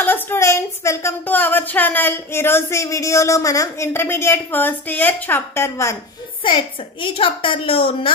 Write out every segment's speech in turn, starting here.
Hello students, welcome to our channel. ఈ రోజు ఈ వీడియోలో మనం intermediate first year chapter 1 sets ఈ చాప్టర్ లో ఉన్న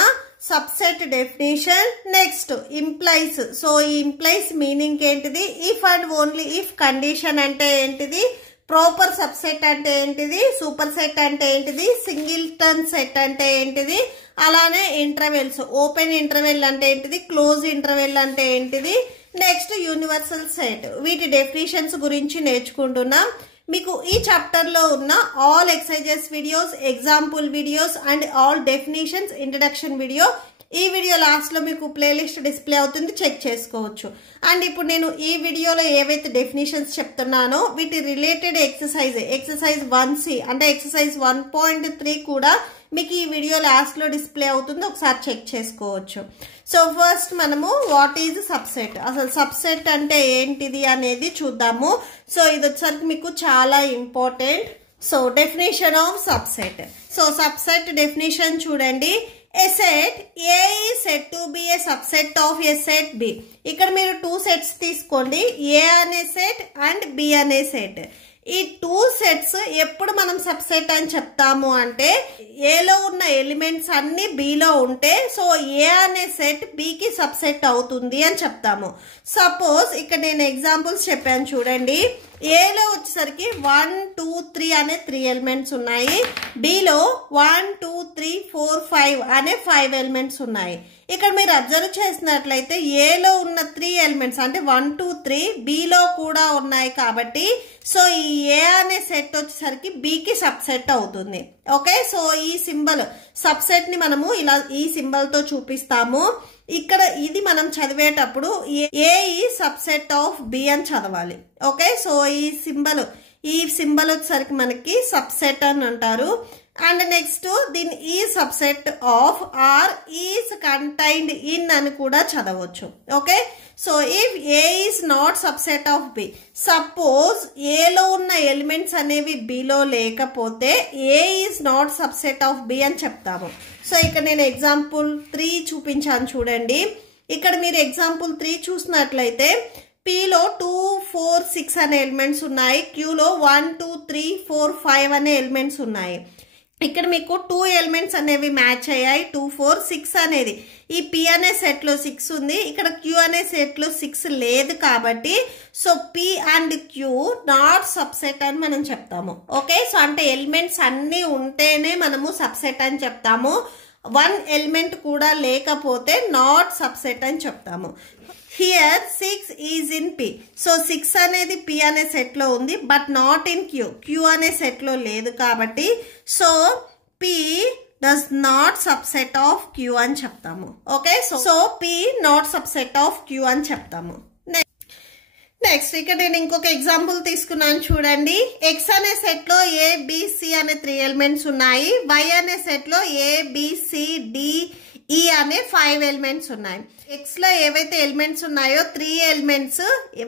subset definition, next implies. So ఈ ఇంప్లైస్ మీనింగ్ ఏంటిది, if and only if condition అంటే ఏంటిది, ప్రాపర్ సబ్సెట్ అంటే ఏంటిది, సూపర్ సెట్ అంటే ఏంటిది, సింగిల్టన్ సెట్ అంటే ఏంటిది, అలానే ఇంటర్వెల్స్, ఓపెన్ ఇంటర్వెల్ అంటే ఏంటిది, క్లోజ్ ఇంటర్వెల్ అంటే ఏంటిది, నెక్స్ట్ యూనివర్సల్ సెట్, వీటి డెఫినేషన్స్ గురించి నేర్చుకుంటున్నాం. మీకు ఈ చాప్టర్ లో ఉన్న all exercises videos, example videos and all definitions introduction video ఈ వీడియో లాస్ట్ లో మీకు ప్లేలిస్ట్ డిస్ప్లే అవుతుంది, చెక్ చేసుకోవచ్చు. అండ్ ఇప్పుడు నేను ఈ వీడియోలో ఏవైతే డెఫినేషన్స్ చెప్తున్నానో వీటి రిలేటెడ్ ఎక్సర్సైజ్ 1C అంటే ఎక్సర్సైజ్ 1.3 కూడా మీకు ఈ వీడియో లాస్ట్ లో డిస్ప్లే అవుతుంది, ఒకసారి చెక్ చేసుకోవచ్చు. సో ఫస్ట్ మనము వాట్ ఈజ్ సబ్సెట్, అసలు సబ్సెట్ అంటే ఏంటిది అనేది చూద్దాము. సో ఇది వచ్చేసరికి మీకు చాలా important. So definition of subset. So subset definition చూడండి. A set A is said to be a subset of a set B. ఇక్కడ మీరు 2 సెట్స్ తీసుకోండి, A అనే సెట్ అండ్ B అనే సెట్. ఈ 2 సెట్స్ ఎప్పుడు మనం సబ్సెట్ అని చెప్తాము అంటే ఏలో ఉన్న ఎలిమెంట్స్ అన్ని బిలో ఉంటే సో ఏ అనే సెట్ బికి సబ్సెట్ అవుతుంది అని చెప్తాము. సపోజ్ ఇక్కడ నేను ఎగ్జాంపుల్స్ చెప్పాను చూడండి. ఏలో వచ్చేసరికి 1, 2, 3 అనే 3 ఎలిమెంట్స్ ఉన్నాయి, బిలో 1, 2, 3, 4, 5 అనే 5 ఎలిమెంట్స్ ఉన్నాయి. ఇక్కడ మీరు అబ్జర్వ్ చేసినట్లయితే ఏలో ఉన్న 3 ఎలిమెంట్స్ అంటే 1, 2, 3 బిలో కూడా ఉన్నాయి కాబట్టి సో ఈ ఏ అనే సెట్ వచ్చేసరికి బికి సబ్సెట్ అవుతుంది. ఓకే, సో ఈ సింబల్ సబ్సెట్ ని మనము ఇలా ఈ సింబల్ తో చూపిస్తాము. ఇక్కడ ఇది మనం చదివేటప్పుడు ఏ ఈ సబ్సెట్ ఆఫ్ బి అని చదవాలి. ఓకే, సో ఈ సింబల్ వచ్చేసరికి మనకి సబ్సెట్ అని అంటారు. అండ్ నెక్స్ట్ దీని ఈ subset of or is contained in అని కూడా చదవచ్చు. Okay, so if A is not subset of B, suppose ఏలో ఉన్న ఎలిమెంట్స్ అనేవి బిలో లేకపోతే A is not subset of B అని చెప్తాము. సో ఇక్కడ నేను ఎగ్జాంపుల్ 3 చూపించాను చూడండి. ఇక్కడ మీరు ఎగ్జాంపుల్ 3 చూసినట్లయితే Pలో 2, 4, 6 అనే ఎలిమెంట్స్ ఉన్నాయి, Qలో 1, 2, 3, 4, 5 అనే ఎలిమెంట్స్ ఉన్నాయి. ఇక్కడ మీకు 2 ఎలిమెంట్స్ అనేవి మ్యాచ్ అయ్యాయి, 2, 4, 6 అనేది. ఈ P అనే సెట్ లో 6 ఉంది, ఇక్కడ Q అనే సెట్ లో 6 లేదు కాబట్టి so P and Q not subset అని మనం చెప్తాము. ఓకే, సో అంటే ఎలిమెంట్స్ అన్ని ఉంటేనే మనము సబ్సెట్ అని చెప్తాము, 1 ఎలిమెంట్ కూడా లేకపోతే నాట్ సబ్సెట్ అని చెప్తాము. Here 6 is in P. So 6 అనేది P అనే సెట్ లో ఉంది బట్ నాట్ ఇన్ Q అనే సెట్ లో లేదు కాబట్టి so P does not subset of Q అని చెప్తాము. Okay, so P not subset of Q అని చెప్తాము. నెక్స్ట్ ఇక్కడ నేను ఇంకొక ఎగ్జాంపుల్ తీసుకున్నాను చూడండి. X అనే సెట్ లో A, B, C అనే 3 ఎలిమెంట్స్ ఉన్నాయి, Y అనే సెట్ లో A, B, C, D, E అనే 5 ఎలిమెంట్స్ ఉన్నాయి. X లో ఏవైతే ఎలిమెంట్స్ ఉన్నాయో 3 ఎలిమెంట్స్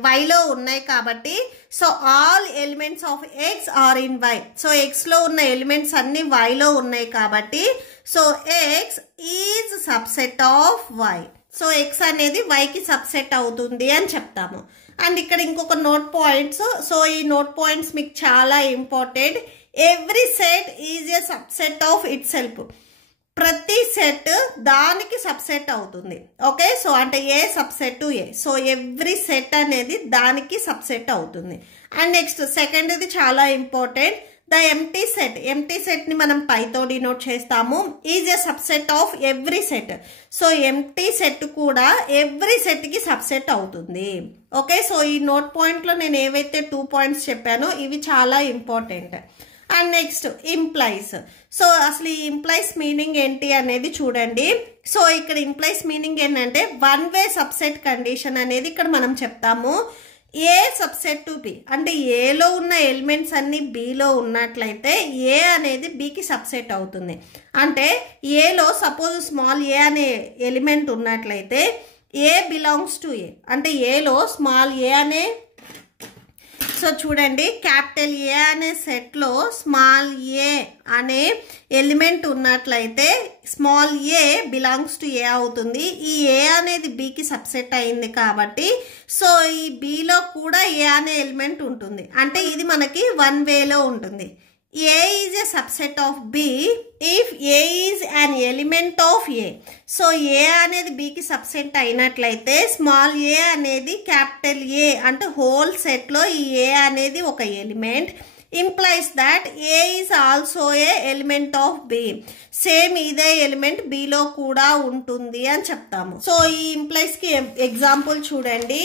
Y లో ఉన్నాయి కాబట్టి so all elements of X are in Y. So X లో ఉన్న ఎలిమెంట్స్ అన్ని Y లో ఉన్నాయి కాబట్టి so X is subset of Y. So X అనేది Y కి సబ్సెట్ అవుతుంది అని చెప్తాము. అండ్ ఇక్కడ ఇంకొక నోట్ పాయింట్స్. సో ఈ నోట్ పాయింట్స్ మీకు చాలా important. Every set is a subset of itself. ప్రతి సెట్ దానికి సబ్సెట్ అవుతుంది. ఓకే, సో అంటే A subset to A, so every set అనేది దానికి సబ్సెట్ అవుతుంది. అండ్ నెక్స్ట్ సెకండ్ ఇది చాలా ఇంపార్టెంట్. ద ఎంటీ సెట్ ని మనం పైతో డినోట్ చేస్తాము, is a subset of every set. So empty set కూడా ఎవ్రీ సెట్ కి సబ్సెట్ అవుతుంది. ఓకే, సో ఈ నోట్ పాయింట్ లో నేను ఏవైతే 2 పాయింట్స్ చెప్పానో ఇవి చాలా important. And next implies. So అసలు ఈ ఇంప్లైస్ మీనింగ్ ఏంటి అనేది చూడండి. సో ఇక్కడ ఇంప్లైస్ మీనింగ్ ఏంటంటే 1 వే సబ్సెట్ కండిషన్ అనేది ఇక్కడ మనం చెప్తాము. ఏ సబ్సెట్ టు బి అంటే ఏలో ఉన్న ఎలిమెంట్స్ అన్ని బిలో ఉన్నట్లయితే ఏ అనేది బికి సబ్సెట్ అవుతుంది. అంటే ఏలో సపోజ్ స్మాల్ ఏ అనే ఎలిమెంట్ ఉన్నట్లయితే ఏ బిలాంగ్స్ టు ఏ అంటే ఏలో స్మాల్ ఏ అనే సో చూడండి, క్యాపిటల్ ఏ అనే సెట్లో స్మాల్ ఏ అనే ఎలిమెంట్ ఉన్నట్లయితే స్మాల్ ఏ బిలాంగ్స్ టు ఏ అవుతుంది. ఈ ఏ అనేది బికి సబ్సెట్ అయింది కాబట్టి సో ఈ బిలో కూడా ఏ అనే ఎలిమెంట్ ఉంటుంది. అంటే ఇది మనకి వన్ వేలో ఉంటుంది. A is a subset of B if A is an element of A. So A అనేది B కి సబ్సెట్ అయినట్లయితే స్మాల్ a అనేది క్యాపిటల్ A అంటే హోల్ సెట్లో ఈ A అనేది ఒక element. implies that A is also a element of B. Same ఇదే ఎలిమెంట్ B లో కూడా ఉంటుంది అని చెప్తాము. సో ఈ ఇంప్లైస్ కి ఎగ్జాంపుల్ చూడండి.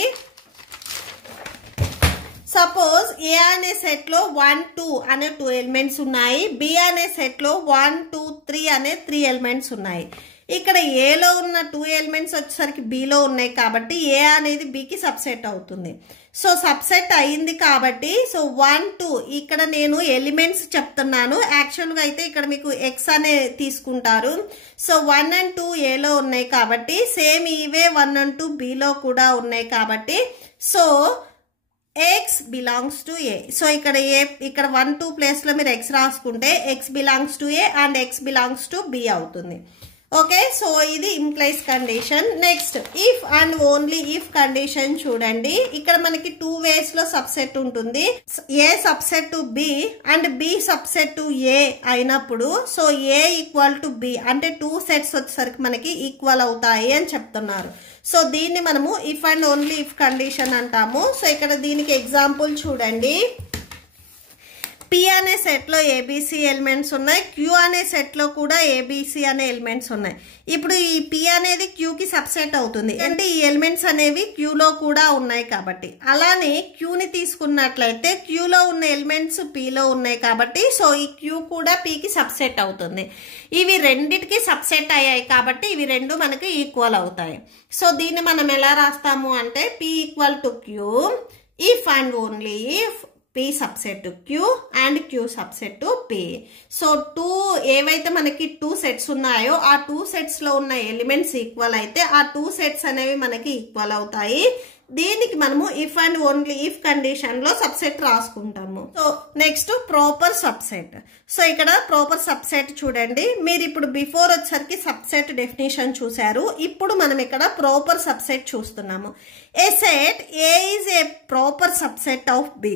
సపోజ్ ఏ అనే సెట్ లో 1 2 అనే 2 ఎలిమెంట్స్ ఉన్నాయి. బి అనే సెట్ లో 1 2 3 అనే 3 ఎలిమెంట్స్ ఉన్నాయి. ఇక్కడ ఏలో ఉన్న 2 ఎలిమెంట్స్ వచ్చేసరికి బిలో ఉన్నాయి కాబట్టి ఏ అనేది బికి సబ్సెట్ అవుతుంది. సో సబ్సెట్ అయింది కాబట్టి సో 1 2 ఇక్కడ నేను ఎలిమెంట్స్ చెప్తున్నాను. యాక్చువల్గా అయితే ఇక్కడ మీకు ఎక్స్ అనే తీసుకుంటారు. సో 1 and 2 ఏలో ఉన్నాయి కాబట్టి సేమ్ ఇవే 1 and 2 బిలో కూడా ఉన్నాయి కాబట్టి so x belongs to A. So ఇక్కడ ఇక్కడ 1 2 ప్లేస్ లో మీరు x రాసుకుంటే x belongs to A and x belongs to B అవుతుంది. ఓకే, సో ఇది implies condition. Next if and only if condition చూడండి. ఇక్కడ మనకి 2 వేస్ లో సబ్సెట్ ఉంటుంది. A subset to B and B subset to A అయినప్పుడు so A equal to B అంటే 2 sets వచ్చేసరికి మనకి ఈక్వల్ అవుతాయి అని చెప్తున్నారు. సో దీన్ని మనము if and only if condition అంటాము. సో ఇక్కడ దీనికి ఎగ్జాంపుల్ చూడండి. P అనే సెట్ లో ఏబిసి ఎలిమెంట్స్ ఉన్నాయి. Q అనే సెట్ లో కూడా ఏబిసి అనే ఎలిమెంట్స్ ఉన్నాయి. ఇప్పుడు ఈ P అనేది Q కి సబ్సెట్ అవుతుంది అంటే ఈ ఎలిమెంట్స్ అనేవి Q లో కూడా ఉన్నాయి కాబట్టి. అలానే Q ని తీసుకున్నట్లయితే Q లో ఉన్న ఎలిమెంట్స్ P లో ఉన్నాయి కాబట్టి సో ఈ Q కూడా P కి సబ్సెట్ అవుతుంది. ఇవి రెండిటికి సబ్సెట్ అయ్యాయి కాబట్టి ఇవి రెండు మనకి ఈక్వల్ అవుతాయి. సో దీన్ని మనం ఎలా రాస్తాము అంటే P equal to Q if and only if P subset to Q and Q subset to P. So 2 ఏవైతే మనకి 2 సెట్స్ ఉన్నాయో ఆ 2 సెట్స్ లో ఉన్న ఎలిమెంట్స్ ఈక్వల్ అయితే ఆ 2 సెట్స్ అనేవి మనకి ఈక్వల్ అవుతాయి. దీనికి మనము if and only if condition లో సబ్సెట్ రాసుకుంటాము. So next proper subset. So ఇక్కడ ప్రాపర్ సబ్సెట్ చూడండి. మీరు ఇప్పుడు బిఫోర్ వచ్చరికి సబ్సెట్ డెఫినేషన్ చూసారు. ఇప్పుడు మనం ఇక్కడ ప్రాపర్ సబ్సెట్ చూస్తున్నాము. A set A is a proper subset of B.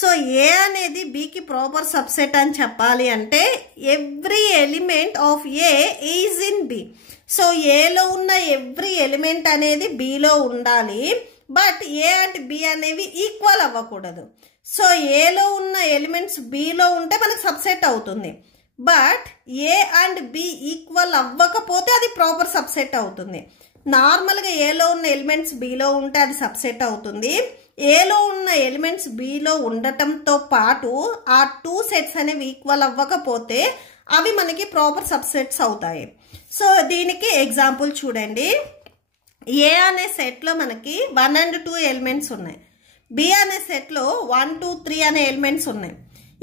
So A అనేది బికి ప్రాపర్ సబ్సెట్ అని చెప్పాలి అంటే every element of A is in B. So ఏలో ఉన్న ఎవ్రీ ఎలిమెంట్ అనేది బిలో ఉండాలి. బట్ ఏ అండ్ బి అనేవి ఈక్వల్ అవ్వకూడదు. సో ఏలో ఉన్న ఎలిమెంట్స్ బిలో ఉంటే మనకు సబ్సెట్ అవుతుంది. But A and B equal అవ్వకపోతే అది ప్రాపర్ సబ్సెట్ అవుతుంది. నార్మల్గా ఏలో ఉన్న ఎలిమెంట్స్ బిలో ఉంటే అది సబ్సెట్ అవుతుంది. ఏలో ఉన్న ఎలిమెంట్స్ బిలో ఉండటంతో పాటు ఆ 2 సెట్స్ అనేవి ఈక్వల్ అవ్వకపోతే అవి మనకి ప్రాపర్ సబ్సెట్స్ అవుతాయి. సో దీనికి ఎగ్జాంపుల్ చూడండి. ఏ అనే సెట్లో మనకి 1 and 2 ఎలిమెంట్స్ ఉన్నాయి. బి అనే సెట్లో 1 2 3 అనే ఎలిమెంట్స్ ఉన్నాయి.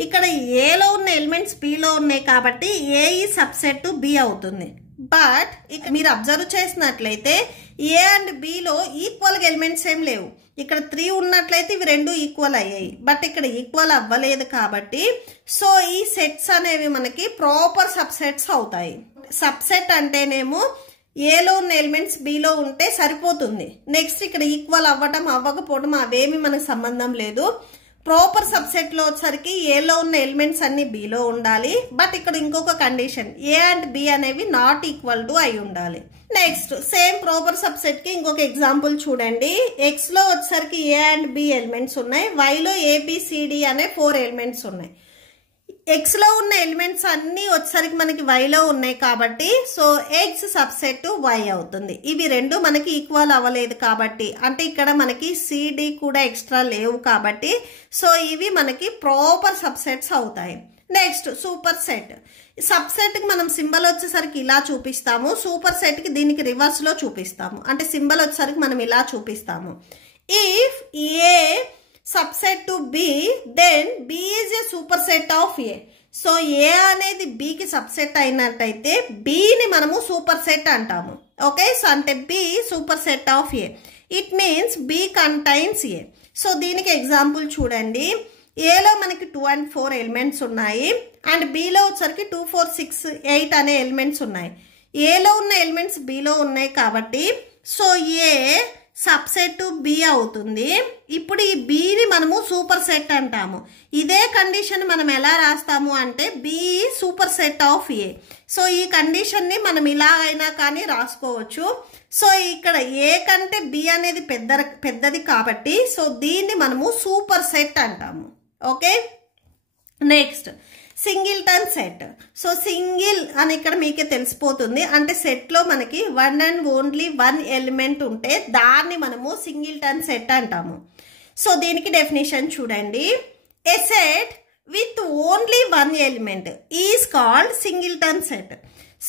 ఇక్కడ ఏలో ఉన్న ఎలిమెంట్స్ బిలో ఉన్నాయి కాబట్టి ఏ ఈ సబ్సెట్ టు బి అవుతుంది. బట్ ఇక్కడ మీరు అబ్జర్వ్ చేసినట్లయితే ఏ అండ్ బిలో ఈక్వల్గా ఎలిమెంట్స్ ఏం లేవు. ఇక్కడ 3 ఉన్నట్లయితే ఇవి రెండు ఈక్వల్ అయ్యాయి. బట్ ఇక్కడ ఈక్వల్ అవ్వలేదు కాబట్టి సో ఈ సెట్స్ అనేవి మనకి ప్రాపర్ సబ్సెట్స్ అవుతాయి. సబ్సెట్ అంటేనేమో ఏలో ఉన్న ఎలిమెంట్స్ బిలో ఉంటే సరిపోతుంది. నెక్స్ట్ ఇక్కడ ఈక్వల్ అవ్వటం అవ్వకపోవడం అవేమి మనకు సంబంధం లేదు. ప్రాపర్ సబ్సెట్ లో వచ్చరికి ఏలో ఉన్న ఎలిమెంట్స్ అన్ని బిలో ఉండాలి. బట్ ఇక్కడ ఇంకొక కండిషన్ ఏ అండ్ బి అనేవి నాట్ ఈక్వల్ టు అయి ఉండాలి. నెక్స్ట్ సేమ్ ప్రాపర్ సబ్సెట్ కి ఇంకొక ఎగ్జాంపుల్ చూడండి. ఎక్స్ లో వచ్చరికి ఏ అండ్ బి ఎలిమెంట్స్ ఉన్నాయి. వైలో ఏబిసిడి అనే 4 ఎలిమెంట్స్ ఉన్నాయి. ఎక్స్ లో ఉన్న ఎలిమెంట్స్ అన్ని వచ్చరికి మనకి వైలో ఉన్నాయి కాబట్టి so X subset to Y అవుతుంది. ఇవి రెండు మనకి ఈక్వల్ అవ్వలేదు కాబట్టి అంటే ఇక్కడ మనకి సిడి కూడా ఎక్స్ట్రా లేవు కాబట్టి సో ఇవి మనకి ప్రాపర్ సబ్సెట్స్ అవుతాయి. Next super set. సబ్సెట్ కి మనం సింబల్ వచ్చేసరికి ఇలా చూపిస్తాము. సూపర్ సెట్ కి దీనికి రివర్స్ లో చూపిస్తాము. అంటే సింబల్ వచ్చేసరికి మనం ఇలా చూపిస్తాము. If A subset to B, then B is a superset of A. So A అనేది B కి సబ్సెట్ అయినట్టయితే B ని మనము సూపర్ సెట్ అంటాము. ఓకే, సో అంటే B super set of A. It means B contains A. So దీనికి example చూడండి. ఏలో మనకి 2 and 4 ఎలిమెంట్స్ ఉన్నాయి అండ్ బిలో వచ్చరికి 2, 4, 6, 8 అనే ఎలిమెంట్స్ ఉన్నాయి. ఏలో ఉన్న ఎలిమెంట్స్ బిలో ఉన్నాయి కాబట్టి సో ఏ సబ్సెట్ బి అవుతుంది. ఇప్పుడు ఈ బిని మనము సూపర్ సెట్ అంటాము. ఇదే కండిషన్ మనం ఎలా రాస్తాము అంటే be super set of A. So ఈ కండిషన్ని మనం ఇలా అయినా కానీ రాసుకోవచ్చు. సో ఇక్కడ ఏ కంటే బి అనేది పెద్దది కాబట్టి సో దీన్ని మనము సూపర్ సెట్ అంటాము. Okay, next singleton set. So single అని ఇక్కడ మీకే తెలిసిపోతుంది. అంటే సెట్లో మనకి 1 and only 1 ఎలిమెంట్ ఉంటే దాన్ని మనము సింగిల్టన్ సెట్ అంటాము. సో దీనికి డెఫినేషన్ చూడండి. A set with only 1 element is called singleton set.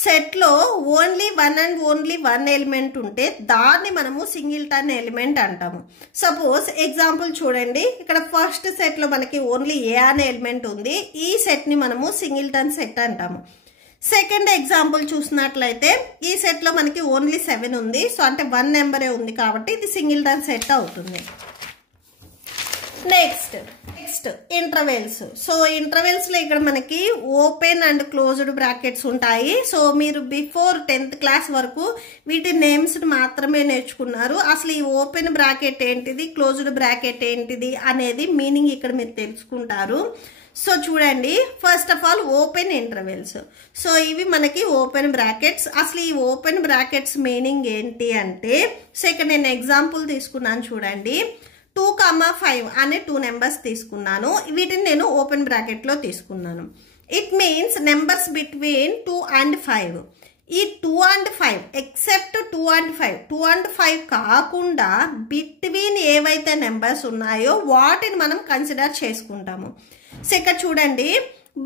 సెట్లో ఓన్లీ 1 and only 1 ఎలిమెంట్ ఉంటే దాన్ని మనము సింగిల్టన్ ఎలిమెంట్ అంటాము. సపోజ్ ఎగ్జాంపుల్ చూడండి. ఇక్కడ ఫస్ట్ సెట్లో మనకి ఓన్లీ ఏ అనే ఎలిమెంట్ ఉంది. ఈ సెట్ని మనము సింగిల్టన్ సెట్ అంటాము. సెకండ్ ఎగ్జాంపుల్ చూసినట్లయితే ఈ సెట్లో మనకి ఓన్లీ 7 ఉంది. సో అంటే 1 నెంబరే ఉంది కాబట్టి ఇది సింగిల్టన్ సెట్ అవుతుంది. Next intervals. సో ఇంటర్వెల్స్లో ఇక్కడ మనకి ఓపెన్ అండ్ క్లోజ్డ్ బ్రాకెట్స్ ఉంటాయి. సో మీరు బిఫోర్ 10th క్లాస్ వరకు వీటి నేమ్స్ మాత్రమే నేర్చుకున్నారు. అసలు ఈ ఓపెన్ బ్రాకెట్ ఏంటిది, క్లోజ్డ్ బ్రాకెట్ ఏంటిది అనేది మీనింగ్ ఇక్కడ మీరు తెలుసుకుంటారు. సో చూడండి, first of all open intervals. So ఇవి మనకి ఓపెన్ బ్రాకెట్స్. అసలు ఈ ఓపెన్ బ్రాకెట్స్ మీనింగ్ ఏంటి అంటే, సో ఇక్కడ నేను ఎగ్జాంపుల్ తీసుకున్నాను చూడండి. 2, 5 అనే 2 నెంబర్స్ తీసుకున్నాను. వీటిని నేను ఓపెన్ బ్రాకెట్లో తీసుకున్నాను. It means numbers between 2 and 5. ఈ 2 and 5 ఎక్సెప్ట్ 2 and 5, 2 and 5 కాకుండా బిట్వీన్ ఏవైతే నెంబర్స్ ఉన్నాయో వాటిని మనం కన్సిడర్ చేసుకుంటాము. సో ఇక్కడ చూడండి,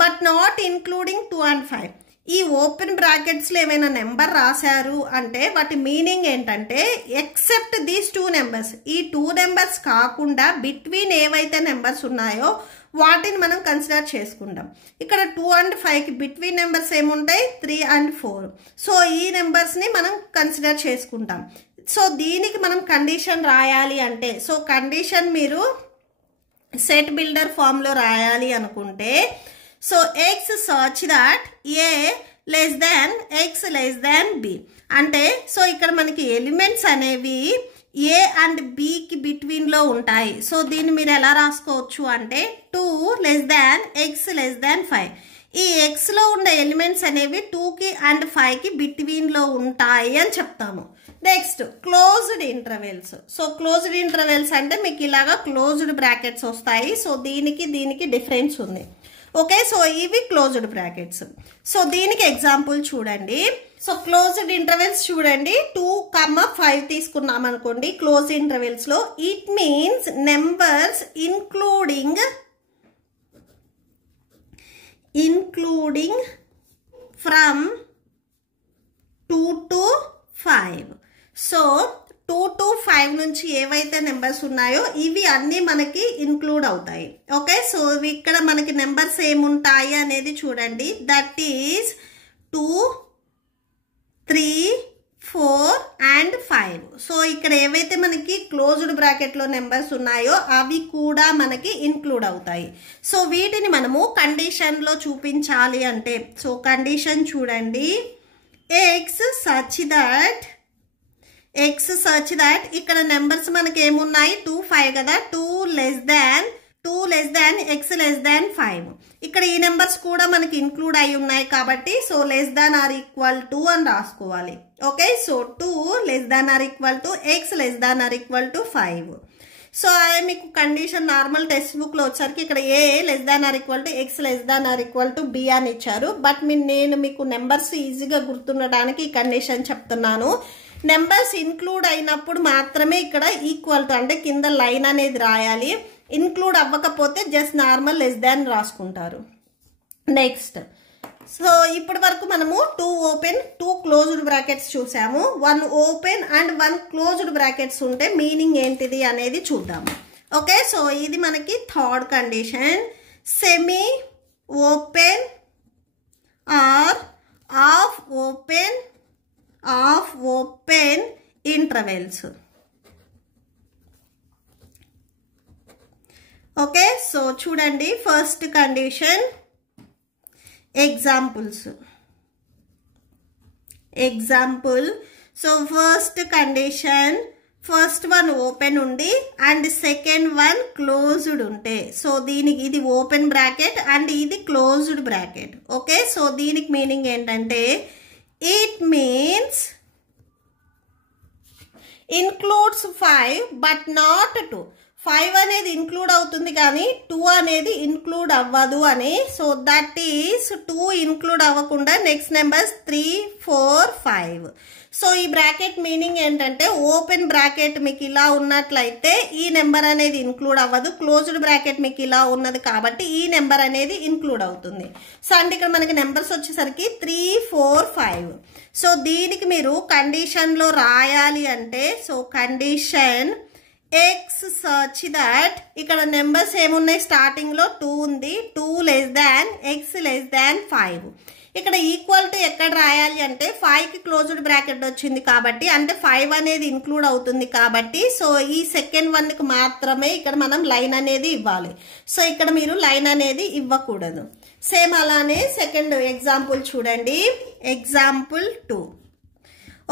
బట్ నాట్ ఇన్క్లూడింగ్ 2 and 5. ఈ ఓపెన్ బ్రాకెట్స్లో ఏమైనా నెంబర్ రాశారు అంటే వాటి మీనింగ్ ఏంటంటే ఎక్సెప్ట్ దీస్ 2 నెంబర్స్, ఈ 2 నెంబర్స్ కాకుండా బిట్వీన్ ఏవైతే నెంబర్స్ ఉన్నాయో వాటిని మనం కన్సిడర్ చేసుకుంటాం. ఇక్కడ 2 and 5కి బిట్వీన్ నెంబర్స్ ఏముంటాయి, 3 and 4. సో ఈ నెంబర్స్ని మనం కన్సిడర్ చేసుకుంటాం. సో దీనికి మనం కండిషన్ రాయాలి అంటే, సో కండిషన్ మీరు సెట్ బిల్డర్ ఫామ్లో రాయాలి అనుకుంటే, so x such that a less than x less than b. అంటే సో ఇక్కడ మనకి ఎలిమెంట్స్ అనేవి ఏ అండ్ బికి బిట్వీన్లో ఉంటాయి. సో దీన్ని మీరు ఎలా రాసుకోవచ్చు అంటే 2 less than x less than 5. ఈ ఎక్స్లో ఉండే ఎలిమెంట్స్ అనేవి 2కి అండ్ 5కి బిట్వీన్లో ఉంటాయి అని చెప్తాము. Next closed intervals. So closed intervals అంటే మీకు ఇలాగా క్లోజ్డ్ బ్రాకెట్స్ వస్తాయి. సో దీనికి డిఫరెన్స్ ఉంది. ఓకే, సో ఇవి క్లోజ్డ్ బ్రాకెట్స్. సో దీనికి ఎగ్జాంపుల్ చూడండి. సో క్లోజ్డ్ ఇంటర్వెల్స్ చూడండి, 2, 5 తీసుకున్నాం అనుకోండి క్లోజ్ ఇంటర్వెల్స్ లో. It means numbers including from 2 to 5. So 2 to 5 నుంచి ఏవైతే నెంబర్స్ ఉన్నాయో ఇవి అన్నీ మనకి ఇన్క్లూడ్ అవుతాయి. ఓకే, సో ఇక్కడ మనకి నెంబర్స్ ఏముంటాయి అనేది చూడండి. That is 2, 3, 4 and 5. సో ఇక్కడ ఏవైతే మనకి క్లోజ్డ్ బ్రాకెట్లో నెంబర్స్ ఉన్నాయో అవి కూడా మనకి ఇన్క్లూడ్ అవుతాయి. సో వీటిని మనము కండిషన్లో చూపించాలి అంటే, సో కండిషన్ చూడండి. ఎక్స్ సచ్ దట్ ఇక్కడ నెంబర్స్ మనకి ఏమున్నాయి, 2, 5 కదా. 2 less than x less than 5. ఇక్కడ ఈ నెంబర్స్ కూడా మనకి ఇన్క్లూడ్ అయి ఉన్నాయి కాబట్టి so less than or equal to అని రాసుకోవాలి. Okay, so 2 less than or equal to x less than or equal to 5. So అదే మీకు కండిషన్ నార్మల్ టెక్స్ట్ బుక్లో వచ్చరికి ఇక్కడ A less than or equal to X less than or equal to B అని ఇచ్చారు. But నేను మీకు numbers ఈజీగా గుర్తుండడానికి ఈ కండిషన్ చెప్తున్నాను. నెంబర్స్ ఇన్క్లూడ్ అయినప్పుడు మాత్రమే ఇక్కడ ఈక్వల్ టు అంటే కింద లైన్ అనేది రాయాలి. ఇన్క్లూడ్ అవ్వకపోతే జస్ట్ నార్మల్ లెస్ దాన్ రాసుకుంటారు. నెక్స్ట్, సో ఇప్పటి వరకు మనము 2 ఓపెన్ 2 క్లోజ్డ్ బ్రాకెట్స్ చూసాము. 1 ఓపెన్ అండ్ 1 క్లోజ్డ్ బ్రాకెట్స్ ఉంటే మీనింగ్ ఏంటిది అనేది చూద్దాము. ఓకే, సో ఇది మనకి third condition. Semi open or half open intervals. Okay, so చూడండి first condition example. So first condition, first one open ఉండి అండ్ సెకండ్ వన్ క్లోజ్డ్ ఉంటే, సో దీనికి ఇది ఓపెన్ బ్రాకెట్ అండ్ ఇది క్లోజ్డ్ బ్రాకెట్. ఓకే, సో దీనికి meaning ఏంటంటే it means includes 5 but not 2. 5 అనేది include అవుతుంది కానీ 2 అనేది ఇంక్లూడ్ అవ్వదు అని. సో దట్ ఈస్ 2 ఇంక్లూడ్ అవ్వకుండా నెక్స్ట్ నెంబర్స్ 3, 4, 5. సో ఈ బ్రాకెట్ మీనింగ్ ఏంటంటే ఓపెన్ బ్రాకెట్ మీకు ఇలా ఉన్నట్లయితే ఈ నెంబర్ అనేది ఇంక్లూడ్ అవ్వదు, క్లోజ్డ్ బ్రాకెట్ మీకు ఇలా ఉన్నది కాబట్టి ఈ నెంబర్ అనేది ఇంక్లూడ్ అవుతుంది. సో అంటే ఇక్కడ మనకి నెంబర్స్ వచ్చేసరికి 3, 4, 5. సో దీనికి మీరు కండిషన్లో రాయాలి అంటే, so condition X such that ఇక్కడ నెంబర్స్ ఏమున్నాయి, స్టార్టింగ్లో 2 ఉంది, 2 less than x less than 5. ఇక్కడ ఈక్వల్ టు ఎక్కడ రాయాలి అంటే 5కి క్లోజ్డ్ బ్రాకెట్ వచ్చింది కాబట్టి, అంటే 5 అనేది ఇంక్లూడ్ అవుతుంది కాబట్టి, సో ఈ సెకండ్ వన్కి మాత్రమే ఇక్కడ మనం లైన్ అనేది ఇవ్వాలి. సో ఇక్కడ మీరు లైన్ అనేది ఇవ్వకూడదు. సేమ్ అలానే సెకండ్ ఎగ్జాంపుల్ చూడండి, ఎగ్జాంపుల్ 2.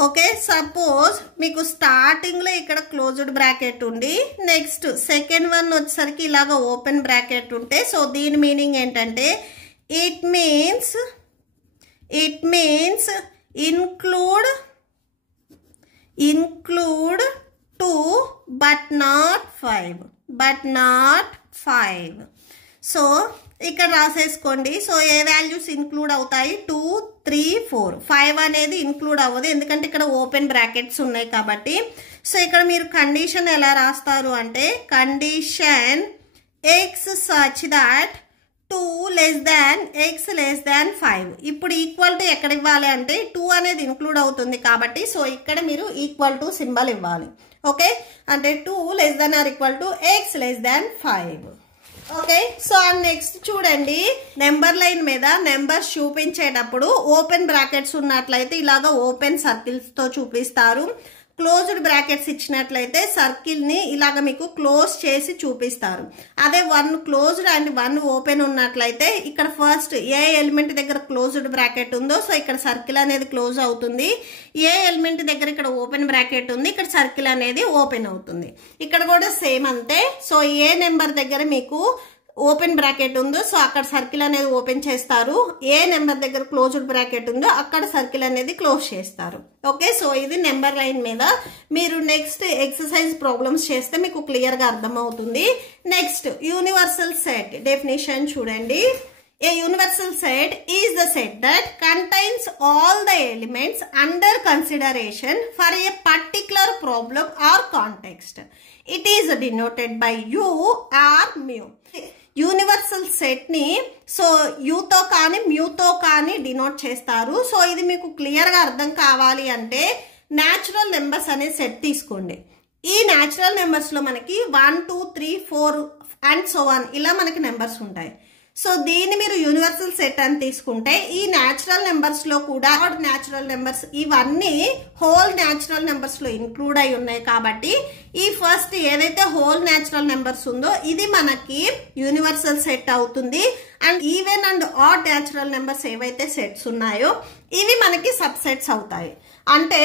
ఓకే, సపోజ్ మీకు స్టార్టింగ్లో ఇక్కడ క్లోజ్డ్ బ్రాకెట్ ఉండి నెక్స్ట్ సెకండ్ వన్ వచ్చేసరికి ఇలాగ ఓపెన్ బ్రాకెట్ ఉంటే, సో దీని మీనింగ్ ఏంటంటే it means include 2 but not 5. So ఇక్కడ రాసేసుకోండి. సో ఏ వాల్యూస్ ఇంక్లూడ్ అవుతాయి, 2, 3, 4. 5 అనేది ఇంక్లూడ్ అవ్వదు ఎందుకంటే ఇక్కడ ఓపెన్ బ్రాకెట్స్ ఉన్నాయి కాబట్టి. సో ఇక్కడ మీరు కండిషన్ ఎలా రాస్తారు అంటే condition X such that 2 less than x less than 5. ఇప్పుడు ఈక్వల్ టు ఎక్కడ ఇవ్వాలి అంటే 2 అనేది ఇంక్లూడ్ అవుతుంది కాబట్టి, సో ఇక్కడ మీరు ఈక్వల్ టు సింబల్ ఇవ్వాలి. ఓకే, అంటే 2 less than or equal to x less than 5. Okay, so next చూడండి, నెంబర్ లైన్ మీద నెంబర్స్ చూపించేటప్పుడు ఓపెన్ బ్రాకెట్స్ ఉన్నట్లయితే ఇలాగ ఓపెన్ సర్కిల్స్తో చూపిస్తారు. క్లోజ్డ్ బ్రాకెట్స్ ఇచ్చినట్లయితే సర్కిల్ని ఇలాగ మీకు క్లోజ్ చేసి చూపిస్తారు. అదే 1 క్లోజ్డ్ అండ్ 1 ఓపెన్ ఉన్నట్లయితే ఇక్కడ ఫస్ట్ ఏ ఎలిమెంట్ దగ్గర క్లోజ్డ్ బ్రాకెట్ ఉందో సో ఇక్కడ సర్కిల్ అనేది క్లోజ్ అవుతుంది. ఏ ఎలిమెంట్ దగ్గర ఇక్కడ ఓపెన్ బ్రాకెట్ ఉంది ఇక్కడ సర్కిల్ అనేది ఓపెన్ అవుతుంది. ఇక్కడ కూడా సేమ్ అంతే. సో ఏ నెంబర్ దగ్గర మీకు ఓపెన్ బ్రాకెట్ ఉందో సో అక్కడ సర్కిల్ అనేది ఓపెన్ చేస్తారు, ఏ నెంబర్ దగ్గర క్లోజ్డ్ బ్రాకెట్ ఉందో అక్కడ సర్కిల్ అనేది క్లోజ్ చేస్తారు. ఓకే, సో ఇది నెంబర్ లైన్ మీద. మీరు నెక్స్ట్ ఎక్సర్సైజ్ ప్రాబ్లమ్స్ చేస్తే మీకు క్లియర్గా అర్థమవుతుంది. నెక్స్ట్ యూనివర్సల్ సెట్ డెఫినేషన్ చూడండి. A universal set is the set that contains all the elements under consideration for a particular problem or context. It is denoted by U or mu. Universal set ని so యూతో కానీ మ్యూతో కానీ denote చేస్తారు. So ఇది మీకు క్లియర్గా అర్థం కావాలి అంటే న్యాచురల్ నెంబర్స్ అనే సెట్ తీసుకోండి. ఈ న్యాచురల్ నెంబర్స్లో మనకి 1, 2, 3, 4 అండ్ సో ఆన్ ఇలా మనకి నెంబర్స్ ఉంటాయి. సో దీన్ని మీరు యూనివర్సల్ సెట్ అని తీసుకుంటే ఈ న్యాచురల్ నెంబర్స్లో కూడా న్యాచురల్ నెంబర్స్ ఇవన్నీ హోల్ న్యాచురల్ నెంబర్స్లో ఇంక్లూడ్ అయి ఉన్నాయి కాబట్టి ఈ ఫస్ట్ ఏదైతే హోల్ న్యాచురల్ నెంబర్స్ ఉందో ఇది మనకి యూనివర్సల్ సెట్ అవుతుంది. And even and odd natural numbers ఏవైతే సెట్స్ ఉన్నాయో ఇవి మనకి సబ్సెట్స్ అవుతాయి. అంటే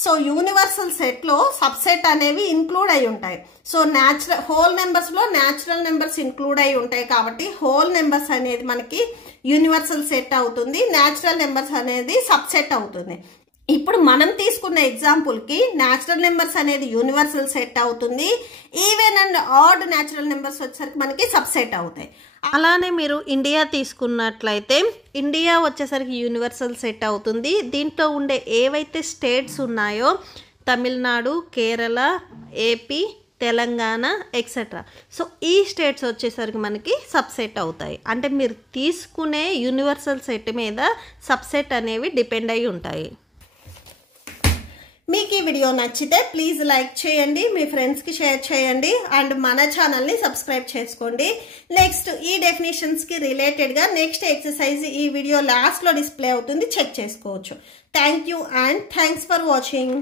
సో యూనివర్సల్ సెట్లో సబ్సెట్ అనేవి ఇంక్లూడ్ అయి ఉంటాయి. సో హోల్ నెంబర్స్లో న్యాచురల్ నెంబర్స్ ఇంక్లూడ్ అయి ఉంటాయి కాబట్టి హోల్ నెంబర్స్ అనేది మనకి యూనివర్సల్ సెట్ అవుతుంది, న్యాచురల్ నెంబర్స్ అనేది సబ్సెట్ అవుతుంది. ఇప్పుడు మనం తీసుకున్న ఎగ్జాంపుల్కి న్యాచురల్ నెంబర్స్ అనేది యూనివర్సల్ సెట్ అవుతుంది, even and odd natural numbers వచ్చేసరికి మనకి సబ్సెట్ అవుతాయి. అలానే మీరు ఇండియా తీసుకున్నట్లయితే ఇండియా వచ్చేసరికి యూనివర్సల్ సెట్ అవుతుంది. దీంట్లో ఉండే ఏవైతే స్టేట్స్ ఉన్నాయో Tamil Nadu, Kerala, AP, Telangana etcetera, so ఈ స్టేట్స్ వచ్చేసరికి మనకి సబ్సెట్ అవుతాయి. అంటే మీరు తీసుకునే యూనివర్సల్ సెట్ మీద సబ్సెట్ అనేవి డిపెండ్ అయి ఉంటాయి. మీకు ఈ వీడియో నచ్చితే ప్లీజ్ లైక్ చేయండి, మీ ఫ్రెండ్స్కి షేర్ చేయండి అండ్ మన ఛానల్ని సబ్స్క్రైబ్ చేసుకోండి. నెక్స్ట్ ఈ డెఫినేషన్స్కి రిలేటెడ్గా నెక్స్ట్ ఎక్సర్సైజ్ ఈ వీడియో లాస్ట్లో డిస్ప్లే అవుతుంది, చెక్ చేసుకోవచ్చు. Thank you and thanks for watching.